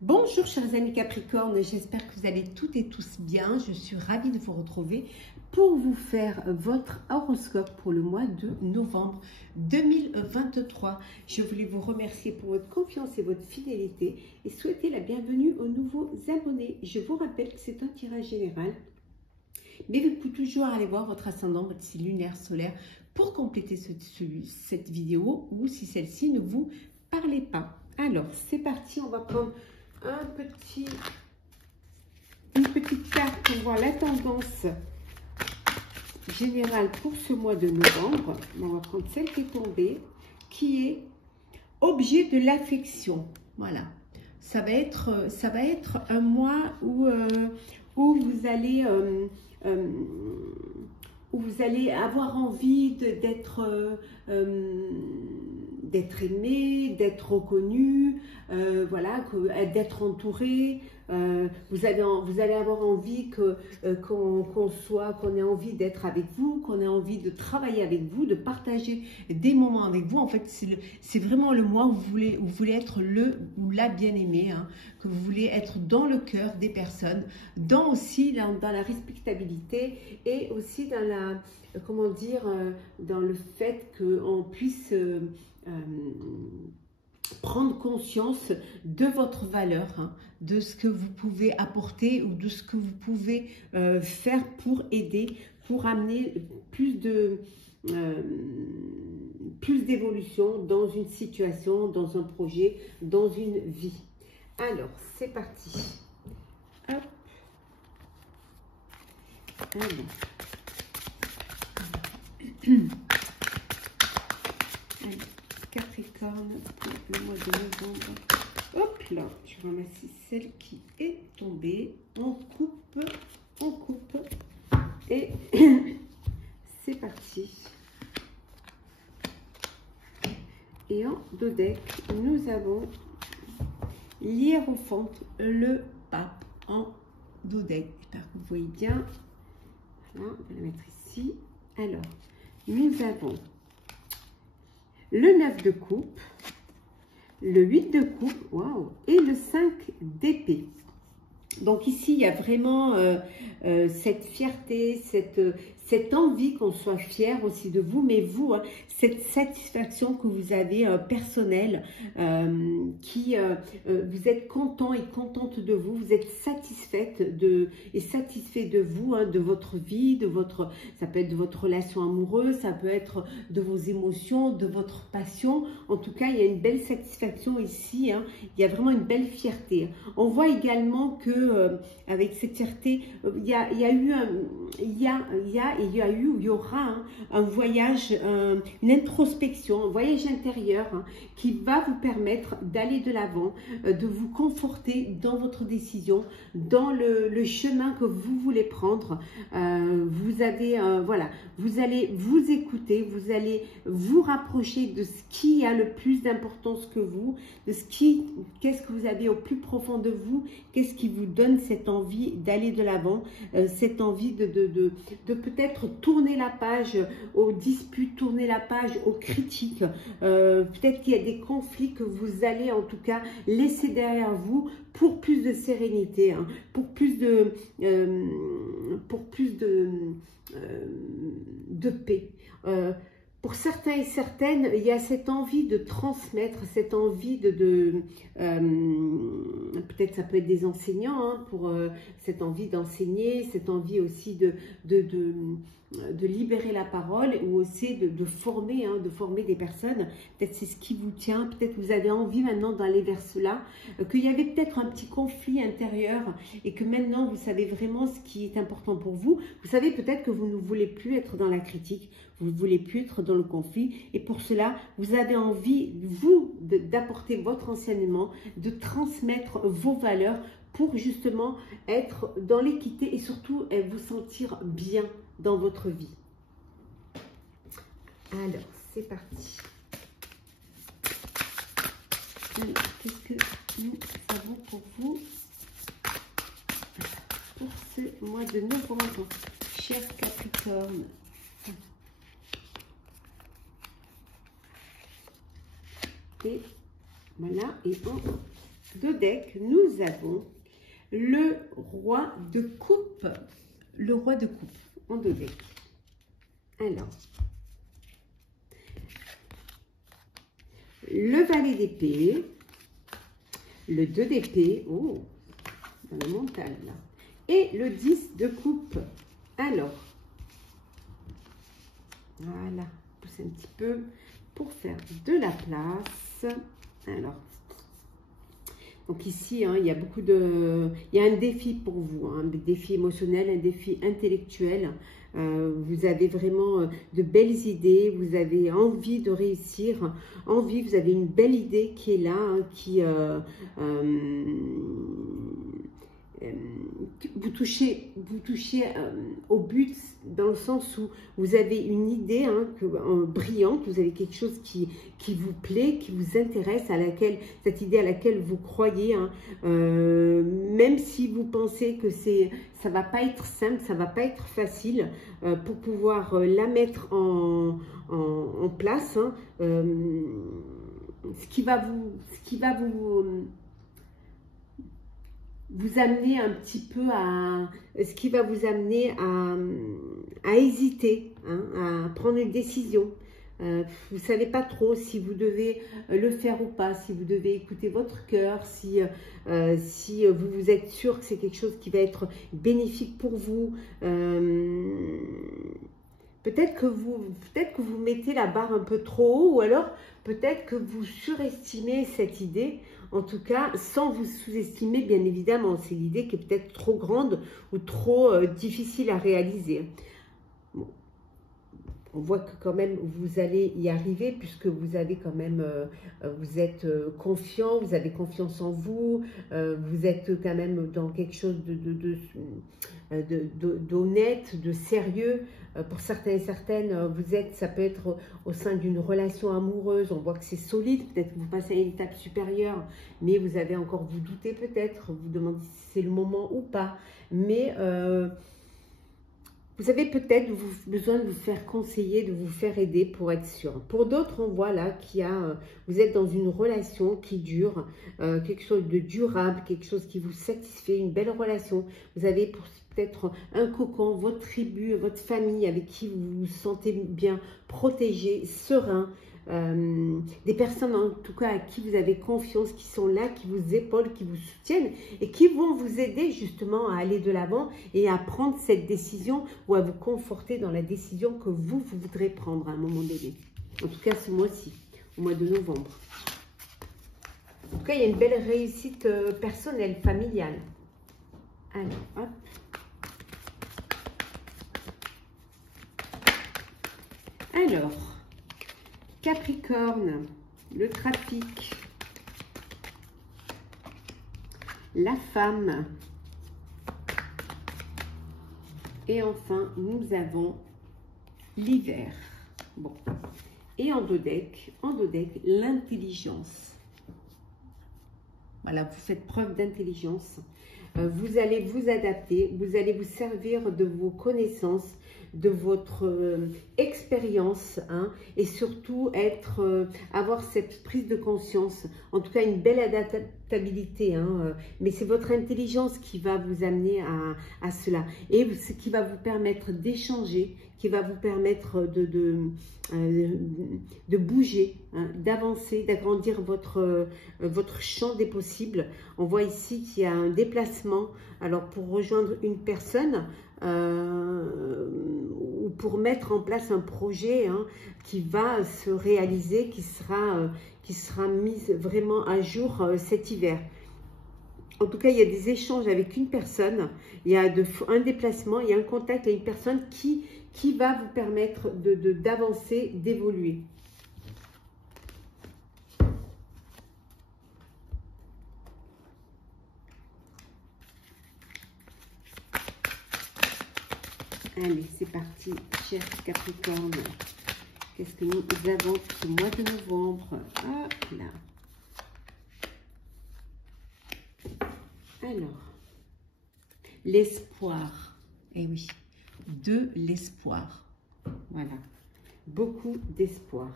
Bonjour chers amis Capricorne, j'espère que vous allez toutes et tous bien. Je suis ravie de vous retrouver pour vous faire votre horoscope pour le mois de novembre 2023. Je voulais vous remercier pour votre confiance et votre fidélité et souhaiter la bienvenue aux nouveaux abonnés. Je vous rappelle que c'est un tirage général, mais vous pouvez toujours aller voir votre ascendant, votre signe lunaire, solaire pour compléter cette vidéo ou si celle-ci ne vous parlait pas. Alors c'est parti, on va prendre une petite carte pour voir la tendance générale pour ce mois de novembre. On va prendre celle qui est tombée, qui est objet de l'affection. Voilà, ça va être un mois où vous allez avoir envie d'être aimé, d'être reconnu, voilà, d'être entouré. Vous allez avoir envie qu'on ait envie d'être avec vous, qu'on ait envie de travailler avec vous, de partager des moments avec vous. En fait, c'est vraiment le mois où vous voulez être le ou la bien-aimée, hein, que vous voulez être dans le cœur des personnes, dans la respectabilité et aussi dans la, comment dire, dans le fait qu'on puisse prendre conscience de votre valeur, hein, de ce que vous pouvez apporter ou de ce que vous pouvez faire pour aider, pour amener plus d'évolution dans une situation, dans un projet, dans une vie. Alors, c'est parti. Hop. Allez. Capricorne pour le mois de novembre. Hop là, je remercie celle qui est tombée. On coupe et c'est parti. Et en dos deck, nous avons l'hiérophante, le pape en dos deck. J'espère que vous voyez bien. Voilà, on va le mettre ici. Alors, nous avons le 9 de coupe, le 8 de coupe, waouh, et le 5 d'épée. Donc ici, il y a vraiment cette fierté, cette envie qu'on soit fier aussi de vous, mais vous, hein, cette satisfaction que vous avez personnelle, vous êtes content et contente de vous, vous êtes satisfaite et satisfait de vous, hein, de votre vie, ça peut être de votre relation amoureuse, ça peut être de vos émotions, de votre passion. En tout cas, il y a une belle satisfaction ici, hein, il y a vraiment une belle fierté. On voit également que avec cette fierté, il y aura hein, un voyage, une introspection, un voyage intérieur hein, qui va vous permettre d'aller de l'avant, de vous conforter dans votre décision, dans le chemin que vous voulez prendre. Voilà, vous allez vous écouter, vous allez vous rapprocher de ce qui a le plus d'importance que vous, de qu'est-ce que vous avez au plus profond de vous, qu'est-ce qui vous donne cette envie d'aller de l'avant, cette envie de peut-être tourner la page aux disputes, tourner la page aux critiques. Peut-être qu'il y a des conflits que vous allez en tout cas laisser derrière vous pour plus de sérénité, hein, pour plus de paix. Pour certains et certaines, il y a cette envie de transmettre, cette envie peut-être ça peut être des enseignants, hein, pour cette envie d'enseigner, cette envie aussi de libérer la parole ou aussi de former, hein, de former des personnes. Peut-être c'est ce qui vous tient, peut-être vous avez envie maintenant d'aller vers cela, qu'il y avait peut-être un petit conflit intérieur et que maintenant vous savez vraiment ce qui est important pour vous. Vous savez peut-être que vous ne voulez plus être dans la critique, vous ne voulez plus être dans le conflit et pour cela vous avez envie, vous, d'apporter votre enseignement, de transmettre vos valeurs pour justement être dans l'équité et surtout vous sentir bien dans votre vie. Alors, c'est parti. Qu'est-ce que nous avons pour vous pour ce mois de novembre, chers Capricorne? Et voilà, et deux decks, nous avons le roi de coupe. Le roi de coupe en deux decks. Alors, le valet d'épée, le 2 d'épée, oh, dans la montagne, là, et le 10 de coupe. Alors, voilà, pousse un petit peu pour faire de la place. Alors, donc ici, hein, il y a beaucoup de... Il y a un défi pour vous, hein, un défi émotionnel, un défi intellectuel. Vous avez vraiment de belles idées, vous avez envie de réussir, vous avez une belle idée qui est là, hein, vous touchez au but dans le sens où vous avez une idée, hein, brillante, vous avez quelque chose qui vous plaît, qui vous intéresse, cette idée à laquelle vous croyez, hein, même si vous pensez que ça va pas être simple, ça va pas être facile pour pouvoir la mettre en place, hein, ce qui va vous amener un petit peu ce qui va vous amener à hésiter, hein, à prendre une décision. Vous ne savez pas trop si vous devez le faire ou pas, si vous devez écouter votre cœur, si vous êtes sûr que c'est quelque chose qui va être bénéfique pour vous. Peut-être que vous mettez la barre un peu trop haut, ou alors peut-être que vous surestimez cette idée, en tout cas sans vous sous-estimer bien évidemment. C'est l'idée qui est peut-être trop grande ou trop difficile à réaliser. Bon. On voit que quand même vous allez y arriver puisque vous avez quand même, vous êtes confiant, vous avez confiance en vous, vous êtes quand même dans quelque chose d'honnête, de sérieux. Pour certains et certaines, ça peut être au sein d'une relation amoureuse, on voit que c'est solide, peut-être que vous passez à une étape supérieure, mais vous avez encore, vous doutez peut-être, vous demandez si c'est le moment ou pas, mais vous avez peut-être besoin de vous faire conseiller, de vous faire aider pour être sûr. Pour d'autres, on voit là vous êtes dans une relation qui dure, quelque chose de durable, quelque chose qui vous satisfait, une belle relation. Vous avez peut-être un cocon, votre tribu, votre famille avec qui vous vous sentez bien, protégé, serein. Des personnes en tout cas à qui vous avez confiance, qui sont là, qui vous épaulent, qui vous soutiennent et qui vont vous aider justement à aller de l'avant et à prendre cette décision ou à vous conforter dans la décision que vous voudrez prendre à un moment donné. En tout cas ce mois-ci, au mois de novembre. En tout cas il y a une belle réussite personnelle, familiale. Alors, hop. Alors, Capricorne, le trafic, la femme, et enfin nous avons l'hiver. Bon, et en deux decks, l'intelligence. Voilà, vous faites preuve d'intelligence. Vous allez vous adapter, vous allez vous servir de vos connaissances, de votre expérience, hein, et surtout avoir cette prise de conscience, en tout cas une belle adaptabilité, hein, mais c'est votre intelligence qui va vous amener à cela, et ce qui va vous permettre d'échanger, qui va vous permettre de bouger, hein, d'avancer, d'agrandir votre champ des possibles. On voit ici qu'il y a un déplacement, alors pour rejoindre une personne, ou pour mettre en place un projet, hein, qui va se réaliser, qui sera mis vraiment à jour cet hiver. En tout cas, il y a des échanges avec une personne, il y a un déplacement, il y a un contact avec une personne qui va vous permettre d'avancer, d'évoluer. Allez, c'est parti, chers Capricorne. Qu'est-ce que nous avons pour ce mois de novembre? Hop là. Alors, l'espoir. Eh oui, de l'espoir. Voilà, beaucoup d'espoir.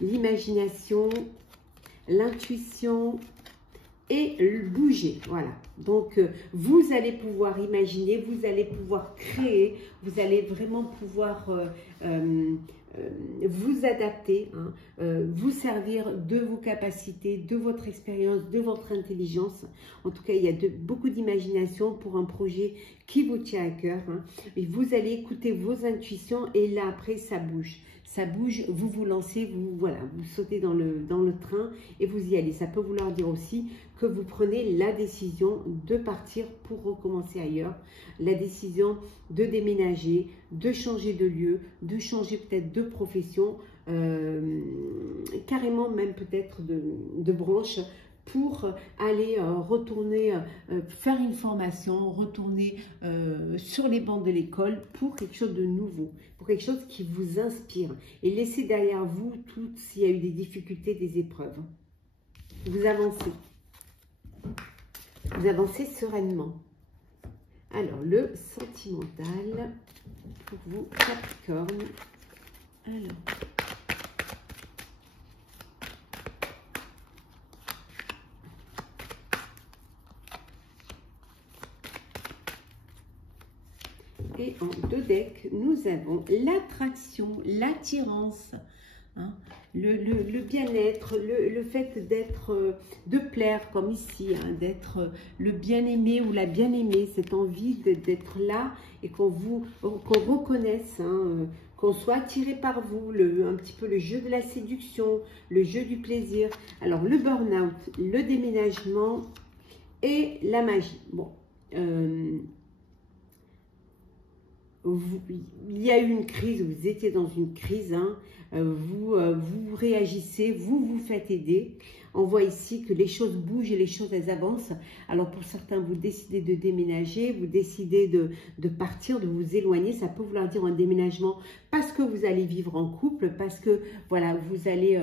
L'imagination, l'intuition et le bouger. Voilà. Donc, vous allez pouvoir imaginer, vous allez pouvoir créer, vous allez vraiment pouvoir vous adapter, hein, vous servir de vos capacités, de votre expérience, de votre intelligence. En tout cas, il y a beaucoup d'imagination pour un projet qui vous tient à cœur. Hein. Et vous allez écouter vos intuitions et là, après, ça bouge. Ça bouge, vous vous lancez, voilà, vous sautez dans le train et vous y allez. Ça peut vouloir dire aussi que vous prenez la décision de partir pour recommencer ailleurs, la décision de déménager, de changer de lieu, de changer peut-être de profession, carrément même peut-être de branche, pour aller retourner faire une formation, retourner sur les bancs de l'école pour quelque chose de nouveau, pour quelque chose qui vous inspire. Et laissez derrière vous tout s'il y a eu des difficultés, des épreuves. Vous avancez. Vous avancez sereinement. Alors, le sentimental pour vous, Capricorne. Alors... Et en 2 decks, nous avons l'attraction, l'attirance, hein, le bien-être, le fait d'être, de plaire comme ici, hein, d'être le bien-aimé ou la bien-aimée, cette envie d'être là et qu'on reconnaisse, hein, qu'on soit attiré par vous, un petit peu le jeu de la séduction, le jeu du plaisir. Alors le burn-out, le déménagement et la magie. Bon, il y a eu une crise, vous étiez dans une crise, hein, vous réagissez, vous faites aider. On voit ici que les choses bougent et les choses elles avancent. Alors pour certains, vous décidez de déménager, vous décidez de partir, de vous éloigner. Ça peut vouloir dire un déménagement parce que vous allez vivre en couple, parce que voilà, vous allez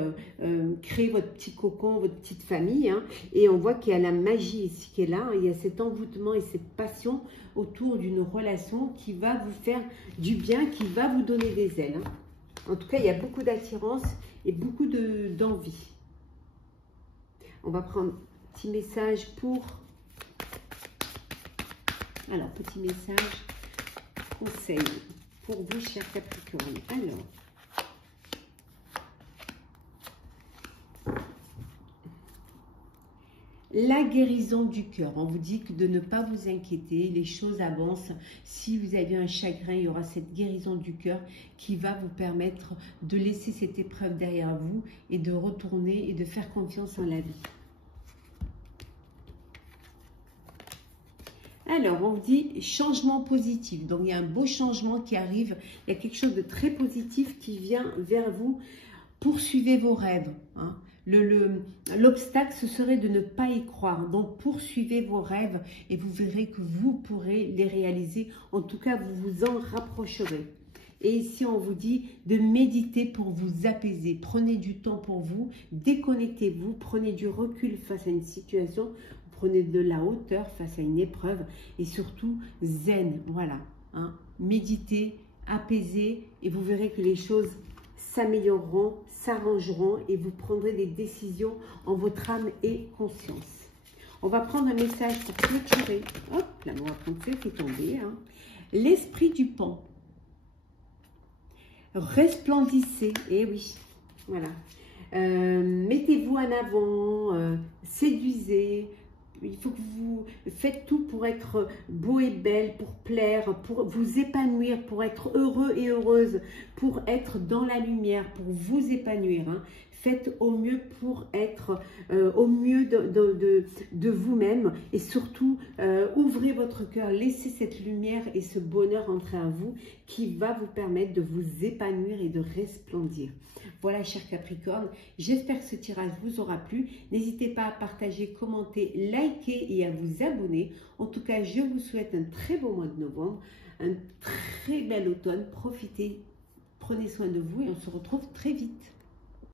créer votre petit cocon, votre petite famille. Hein, et on voit qu'il y a la magie ici qui est là. Hein, il y a cet envoûtement et cette passion autour d'une relation qui va vous faire du bien, qui va vous donner des ailes. Hein. En tout cas, il y a beaucoup d'attirance et beaucoup d'envie. On va prendre un petit message pour... Alors, petit message, conseil pour vous, chers Capricorne. Alors, la guérison du cœur. On vous dit que de ne pas vous inquiéter, les choses avancent. Si vous avez un chagrin, il y aura cette guérison du cœur qui va vous permettre de laisser cette épreuve derrière vous et de retourner et de faire confiance en la vie. Alors, on vous dit changement positif. Donc, il y a un beau changement qui arrive. Il y a quelque chose de très positif qui vient vers vous. Poursuivez vos rêves. Hein. L'obstacle, ce serait de ne pas y croire. Donc, poursuivez vos rêves et vous verrez que vous pourrez les réaliser. En tout cas, vous vous en rapprocherez. Et ici, on vous dit de méditer pour vous apaiser. Prenez du temps pour vous, déconnectez-vous, prenez du recul face à une situation, prenez de la hauteur face à une épreuve et surtout zen. Voilà, hein. Méditez, apaisez et vous verrez que les choses s'amélioreront, s'arrangeront et vous prendrez des décisions en votre âme et conscience. On va prendre un message pour clôturer. Hop, l'amour à penser qui est tombé. Hein. L'esprit du pan. Resplendissez. Eh oui, voilà. Mettez-vous en avant, séduisez. Il faut que vous faites tout pour être beau et belle, pour plaire, pour vous épanouir, pour être heureux et heureuse, pour être dans la lumière, pour vous épanouir. Hein. Faites au mieux pour être au mieux de vous-même et surtout ouvrez votre cœur, laissez cette lumière et ce bonheur entrer à vous qui va vous permettre de vous épanouir et de resplendir. Voilà, chers Capricorne, j'espère que ce tirage vous aura plu. N'hésitez pas à partager, commenter, liker et à vous abonner. En tout cas, je vous souhaite un très beau mois de novembre, un très bel automne. Profitez, prenez soin de vous et on se retrouve très vite.